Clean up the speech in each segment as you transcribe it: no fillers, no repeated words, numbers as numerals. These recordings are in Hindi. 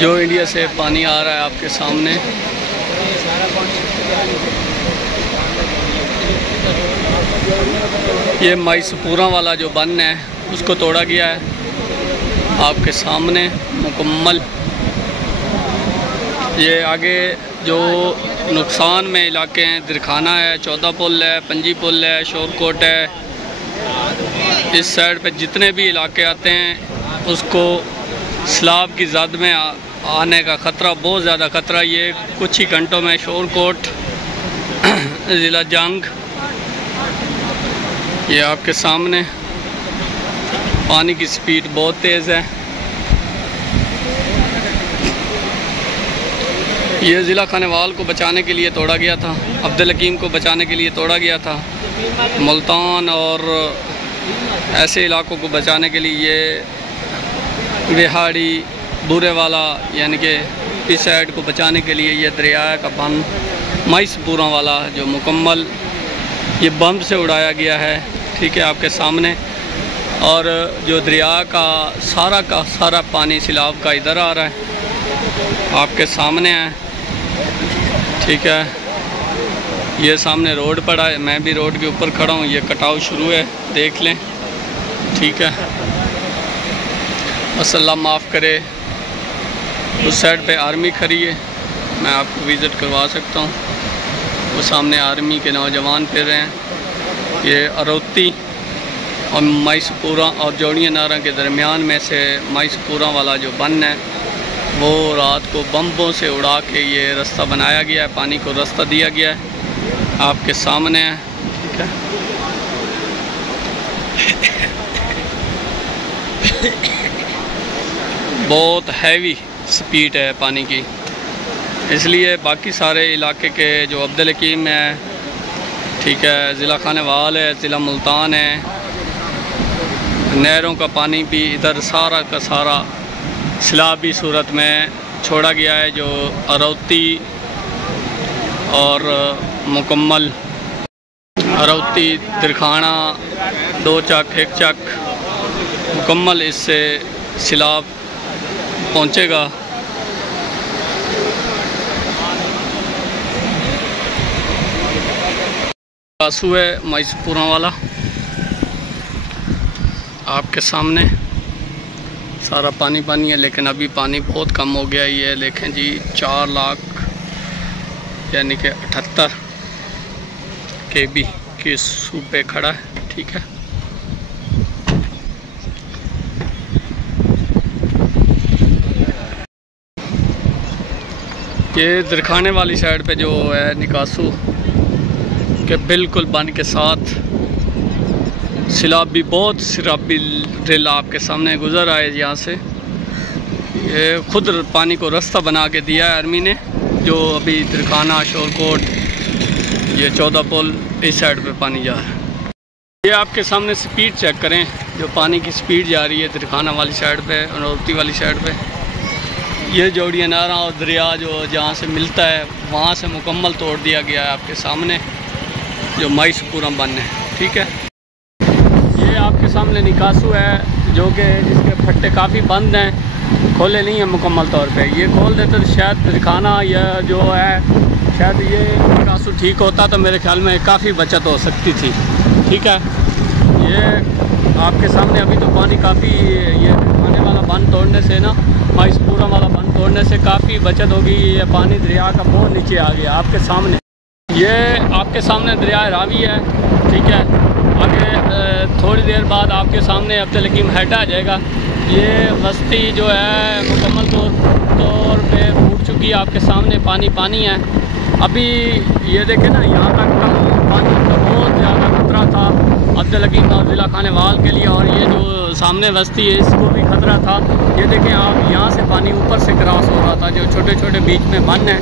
जो इंडिया से पानी आ रहा है आपके सामने। ये माईसपुरा वाला जो बंद है उसको तोड़ा गया है आपके सामने मुकम्मल। ये आगे जो नुकसान में इलाके हैं, दिरखाना है, 14 पुल है, पंजी पुल है, शोरकोट है, इस साइड पे जितने भी इलाके आते हैं उसको सैलाब की ज़द में आने का ख़तरा, बहुत ज़्यादा ख़तरा। ये कुछ ही घंटों में शोरकोट, ज़िला जंग, ये आपके सामने पानी की स्पीड बहुत तेज़ है। ये ज़िला खानेवाल को बचाने के लिए तोड़ा गया था, अब्दुल हकीम को बचाने के लिए तोड़ा गया था। मुल्तान और ऐसे इलाकों को बचाने के लिए ये रिहाड़ी, बुरे वाला यानी कि इस साइड को बचाने के लिए ये दरिया का बंद माईसपुरा वाला जो मुकम्मल ये बम से उड़ाया गया है, ठीक है, आपके सामने। और जो दरिया का सारा पानी सैलाब का इधर आ रहा है, आपके सामने है, ठीक है। ये सामने रोड पड़ा है, मैं भी रोड के ऊपर खड़ा हूँ, ये कटाव शुरू है, देख लें, ठीक है। बस अल्लाह माफ़ करे। उस साइड पे आर्मी खड़ी है, मैं आपको विज़िट करवा सकता हूँ। वो सामने आर्मी के नौजवान फिर रहे हैं। ये अरौती और माईसपुरा और जोड़िया नारा के दरमियान में से माईसपुरा वाला जो बन है वो रात को बम्बों से उड़ा के ये रास्ता बनाया गया है, पानी को रास्ता दिया गया है, आपके सामने है, ठीक है। बहुत हैवी स्पीड है पानी की, इसलिए बाकी सारे इलाके के जो अब्दुल हकीम है, ठीक है, ज़िला खानेवाल है, ज़िला मुल्तान है, नहरों का पानी भी इधर सारा का सारा सैलाबी सूरत में छोड़ा गया है। जो अरौती और मुकम्मल अरौती, दिरखाना, 2 चक, 1 चक मुकम्मल इससे सैलाब पहुँचेगा। आंसू है माईसपुरा वाला आपके सामने, सारा पानी है, लेकिन अभी पानी बहुत कम हो गया। ये देखें जी, 4 लाख यानी कि 78 KB के सूपे खड़ा है, ठीक है। ये दिरखाने वाली साइड पे जो है निकासू के बिल्कुल बन के साथ सैलाब भी बहुत सैलाबी रेल आपके सामने गुजर आए यहाँ से। ये खुद पानी को रास्ता बना के दिया है आर्मी ने, जो अभी दिरखाना, शोरकोट, ये 14 पुल इस साइड पे पानी जा रहा है। ये आपके सामने स्पीड चेक करें, जो पानी की स्पीड जा रही है दिरखाना वाली साइड पे और अरौती वाली साइड पे। ये जोड़िया नारा और दरिया जो जहाँ से मिलता है वहाँ से मुकम्मल तोड़ दिया गया है आपके सामने, जो माईसपुरा बन है, ठीक है। ये आपके सामने निकासू है जो कि जिसके फट्टे काफ़ी बंद हैं, खोले नहीं हैं मुकम्मल तौर पे। ये खोल देते तो शायद दिरखाना या जो है, शायद ये निकासू ठीक होता तो मेरे ख्याल में काफ़ी बचत हो सकती थी, ठीक है। ये आपके सामने अभी तो पानी काफ़ी, ये दिरखाने वाला बंद तोड़ने से ना, माईसपुरा वाला बंद तोड़ने से काफ़ी बचत होगी। ये पानी दरिया का बहुत नीचे आ गया आपके सामने। ये आपके सामने दरिया रावी है, ठीक है। आगे थोड़ी देर बाद आपके सामने अब्दुल हकीम हेड आ जाएगा। ये बस्ती जो है मुकम्मल तौर पे फूट चुकी है, आपके सामने पानी है। अभी ये देखें ना, यहाँ तक कल पानी का बहुत ज़्यादा खतरा था अब्दुल हकीम और ज़िला खानेवाल के लिए, और ये जो सामने बस्ती है इसको भी खतरा था। ये देखें आप, यहाँ से पानी ऊपर से क्रॉस हो रहा था, जो छोटे छोटे बीच में बन है।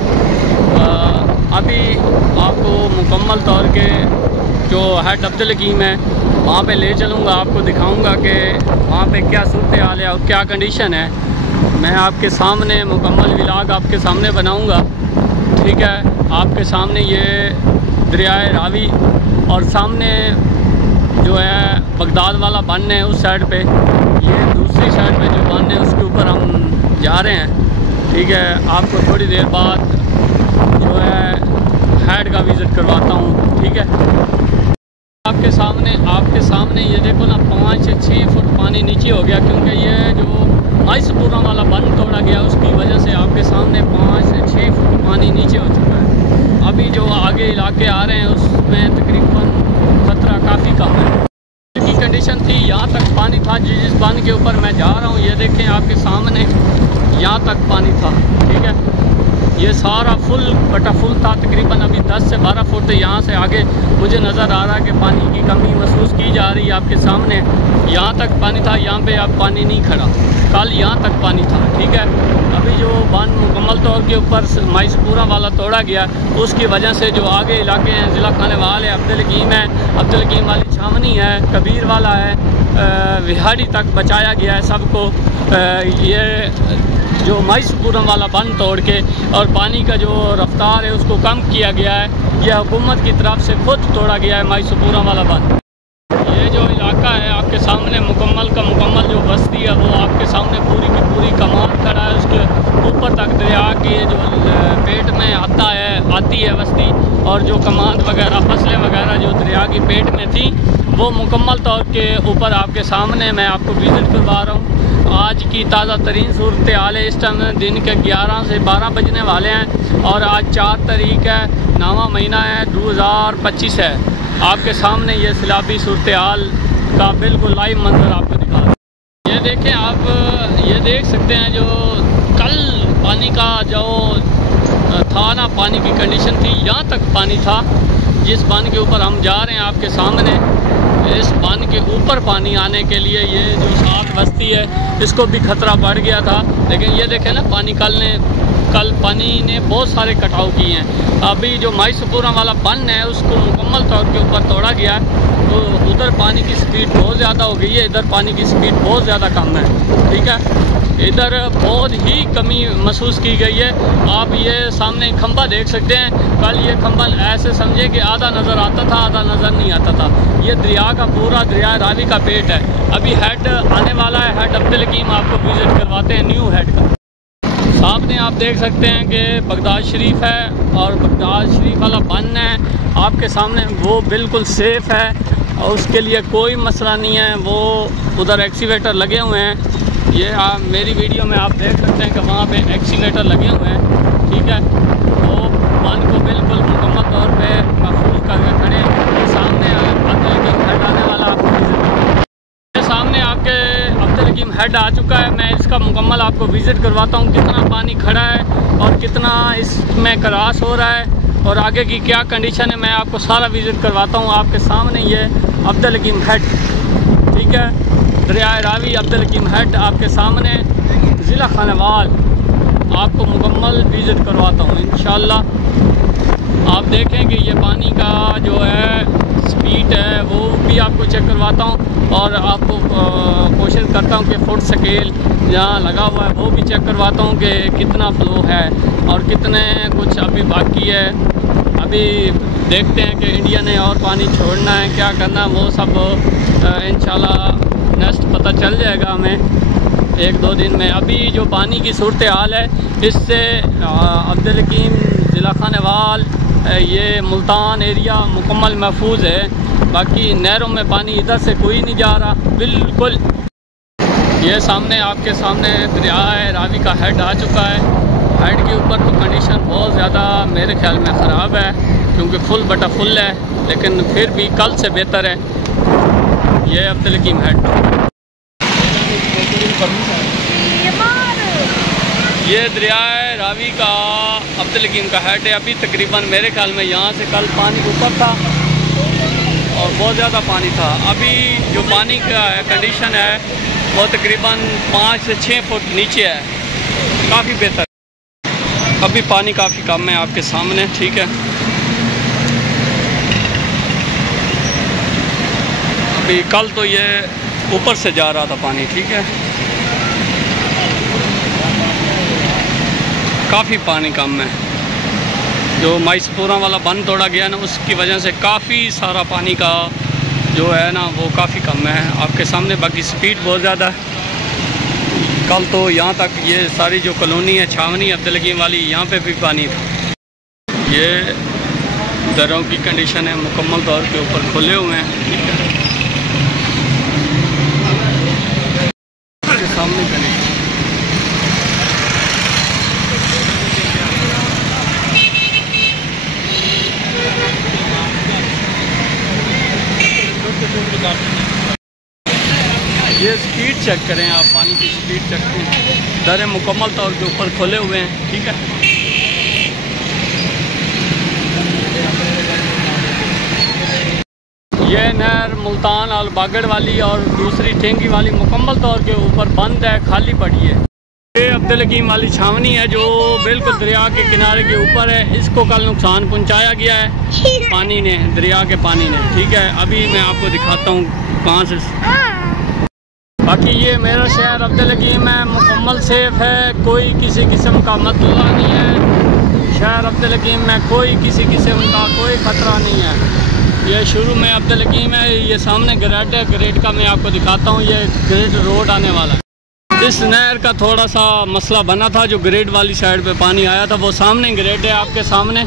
अभी आपको मुकम्मल तौर के जो हेड अब्दुल हकीम है वहाँ पे ले चलूँगा, आपको दिखाऊँगा कि वहाँ पे क्या सूरत हाल है और क्या कंडीशन है। मैं आपके सामने मुकम्मल व्लॉग आपके सामने बनाऊँगा, ठीक है। आपके सामने ये दरियाए रावी और सामने जो है बगदाद वाला बन है उस साइड पे, ये दूसरी साइड पे जो बन है उसके ऊपर हम जा रहे हैं, ठीक है। आपको थोड़ी देर बाद जो है हेड का विज़िट करवाता हूँ, ठीक है। आपके सामने ये देखो ना, 5 से 6 फुट पानी नीचे हो गया, क्योंकि ये जो माइसपुरा वाला बंद तोड़ा गया उसकी वजह से आपके सामने 5 से 6 फुट पानी नीचे हो चुका है। अभी जो आगे इलाके आ रहे हैं उसमें तकरीबन खतरा काफ़ी कम है की कंडीशन थी। यहाँ तक पानी था, जिस बांध के ऊपर मैं जा रहा हूँ ये देखें आपके सामने, यहाँ तक पानी था, ठीक है। ये सारा फुल बटा फुल था, तकरीबन अभी 10 से 12 फुट यहाँ से आगे मुझे नज़र आ रहा है कि पानी की कमी महसूस की जा रही है। आपके सामने यहाँ तक पानी था, यहाँ पे अब पानी नहीं खड़ा, कल यहाँ तक पानी था, ठीक है। अभी जो बांध मुकम्मल तौर के ऊपर माइसपुरा वाला तोड़ा गया उसकी वजह से जो आगे इलाके हैं, ज़िला खानेवाल है, अब्दुल हकीम है, अब्दुल हकीम वाली छावनी है, कबीर वाला है, विहाड़ी तक बचाया गया है सबको। ये जो माइसपुरा वाला बंद तोड़ के और पानी का जो रफ्तार है उसको कम किया गया है, यह हुकूमत की तरफ से खुद तोड़ा गया है माइसपुरा वाला बंद। ये जो इलाका है आपके सामने मुकम्मल का मुकम्मल जो बस्ती है वो आपके सामने पूरी की पूरी कमान खड़ा है, उसके ऊपर तक दरिया की जो पेट में आती है बस्ती, और जो कमान वगैरह फसलें वगैरह जो दरिया की पेट में थी वो मुकम्मल तौर के ऊपर आपके सामने मैं आपको विज़िट करवा रहा हूँ। आज की ताज़ा तरीन सूरत हाल है, इस टाइम दिन के 11 से 12 बजने वाले हैं और आज 4 तारीख है, 9वां महीना है, 2025 है। आपके सामने ये सैलाबी सूरत हाल का बिल्कुल लाइव मंजर आपको दिखा रहा है। ये देखें आप, ये देख सकते हैं जो कल पानी का जो था ना, पानी की कंडीशन थी, यहाँ तक पानी था। जिस बांध के ऊपर हम जा रहे हैं आपके सामने, इस बांध के ऊपर पानी आने के लिए ये जो साथ बस्ती है इसको भी खतरा बढ़ गया था, लेकिन ये देखें ना पानी कल पानी ने बहुत सारे कटाव किए हैं। अभी जो माइसपुरा वाला बंद है उसको मुकम्मल तौर के ऊपर तोड़ा गया है, तो उधर पानी की स्पीड बहुत ज़्यादा हो गई है, इधर पानी की स्पीड बहुत ज़्यादा कम है, ठीक है। इधर बहुत ही कमी महसूस की गई है। आप ये सामने खंबा देख सकते हैं, कल ये खंबा ऐसे समझे कि आधा नज़र आता था आधा नज़र नहीं आता था। ये दरिया का पूरा दरिया रावी का पेट है। अभी हेड आने वाला है, हेड अब्दुल हकीम आपको विज़िट करवाते हैं न्यू हेड का। सामने आप देख सकते हैं कि बगदाद शरीफ है और बगदाद शरीफ वाला बन है आपके सामने, वो बिल्कुल सेफ़ है और उसके लिए कोई मसला नहीं है। वो उधर एक्सीवेटर लगे हुए हैं, ये मेरी वीडियो में आप देख सकते हैं कि वहाँ पे एक्सीवेटर लगे हुए हैं, ठीक है। तो बन को बिल्कुल मुकम्मल तौर पे महफूज करके खड़े हैं। सामने अब्दुल हकीम हेड आने वाला आपको सामने आपके अब्दुल हकीम हेड आ चुका है। मैं इसका मुकम्मल आपको विज़िट करवाता हूँ, कितना पानी खड़ा है और कितना इसमें क्रॉस हो रहा है और आगे की क्या कंडीशन है, मैं आपको सारा विज़िट करवाता हूँ। आपके सामने ये अब्दुल हकीम हेड, ठीक है, दरिया रावी अब्दुल हकीम हेड आपके सामने, ज़िला खानेवाल। आपको मुकम्मल विज़िट करवाता हूँ इंशाअल्लाह। आप देखें कि ये पानी का जो है स्पीड है वो भी आपको चेक करवाता हूँ और आपको कोशिश करता हूँ कि फुट स्केल जहाँ लगा हुआ है वो भी चेक करवाता हूँ कि कितना फ्लो है और कितने कुछ अभी बाकी है। अभी देखते हैं कि इंडिया ने और पानी छोड़ना है क्या करना, वो सब इंशाल्लाह नेक्स्ट पता चल जाएगा हमें 1-2 दिन में। अभी जो पानी की सूरत हाल है इससे अब्दुल हकीम, ज़िला खानेवाल, ये मुल्तान एरिया मुकम्मल महफूज है। बाकी नहरों में पानी इधर से कोई नहीं जा रहा बिल्कुल। ये सामने आपके सामने दरिया रावी का हेड आ चुका है। हेड के ऊपर तो कंडीशन बहुत ज़्यादा मेरे ख्याल में ख़राब है क्योंकि फुल बटा फुल है, लेकिन फिर भी कल से बेहतर है। ये अब्दुल हकीम हेड, ये दरिया रावी का अब्दुल हकीम का हेड है। अभी तकरीबन मेरे ख्याल में यहाँ से कल पानी ऊपर था और बहुत ज़्यादा पानी था। अभी जो पानी का कंडीशन है वो तकरीबन 5 से 6 फुट नीचे है, काफ़ी बेहतर। अभी पानी काफ़ी कम है आपके सामने, ठीक है। अभी कल तो ये ऊपर से जा रहा था पानी, ठीक है। काफ़ी पानी कम है। जो माइसपुरा वाला बंद तोड़ा गया ना उसकी वजह से काफ़ी सारा पानी का जो है ना वो काफ़ी कम है आपके सामने। बाकी स्पीड बहुत ज़्यादा है। कल तो यहाँ तक ये सारी जो कॉलोनी है छावनी अब्दुल हकीम वाली, यहाँ पे भी पानी था। ये दरों की कंडीशन है, मुकम्मल तौर के ऊपर खुले हुए हैं। ठीक है, सामने कंडीशन ये स्पीड चेक करें आप, पानी की स्पीड चेक करें। दरें मुकम्मल तौर के ऊपर खोले हुए हैं। ठीक है, ये नहर मुल्तान और बागड़ वाली और दूसरी ठेंगी वाली मुकम्मल तौर के ऊपर बंद है, खाली पड़ी है। ये अब्दुल हकीम वाली छावनी है जो बिल्कुल दरिया के किनारे के ऊपर है। इसको कल नुकसान पहुंचाया गया है पानी ने, दरिया के पानी ने। ठीक है, अभी मैं आपको दिखाता हूँ कहाँ से। बाकी ये मेरा शहर अब्दुल हकीम है, मुकम्मल सेफ है, कोई किसी किस्म का मतला नहीं है। शहर अब्दुल हकीम में कोई किसी किस्म का कोई ख़तरा नहीं है। ये शुरू में अब्दुल हकीम है, ये सामने ग्रेड है, ग्रेड का मैं आपको दिखाता हूँ। ये ग्रेड रोड आने वाला है। इस नहर का थोड़ा सा मसला बना था, जो ग्रेड वाली साइड पे पानी आया था, वो सामने ग्रेड है आपके सामने।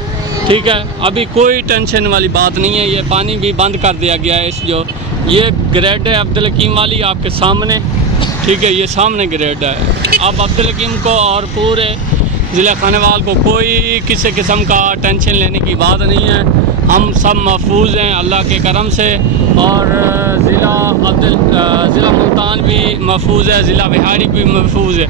ठीक है, अभी कोई टेंशन वाली बात नहीं है, ये पानी भी बंद कर दिया गया है। इस जो ये ग्रेड है अब्दुल हकीम वाली आपके सामने। ठीक है, ये सामने ग्रेड है। अब अब्दुल हकीम को और पूरे ज़िला खानेवाल को कोई किसी किस्म का टेंशन लेने की बात नहीं है। हम सब महफूज हैं अल्लाह के करम से, और ज़िला मुल्तान भी महफूज है, ज़िला बिहारी भी महफूज है।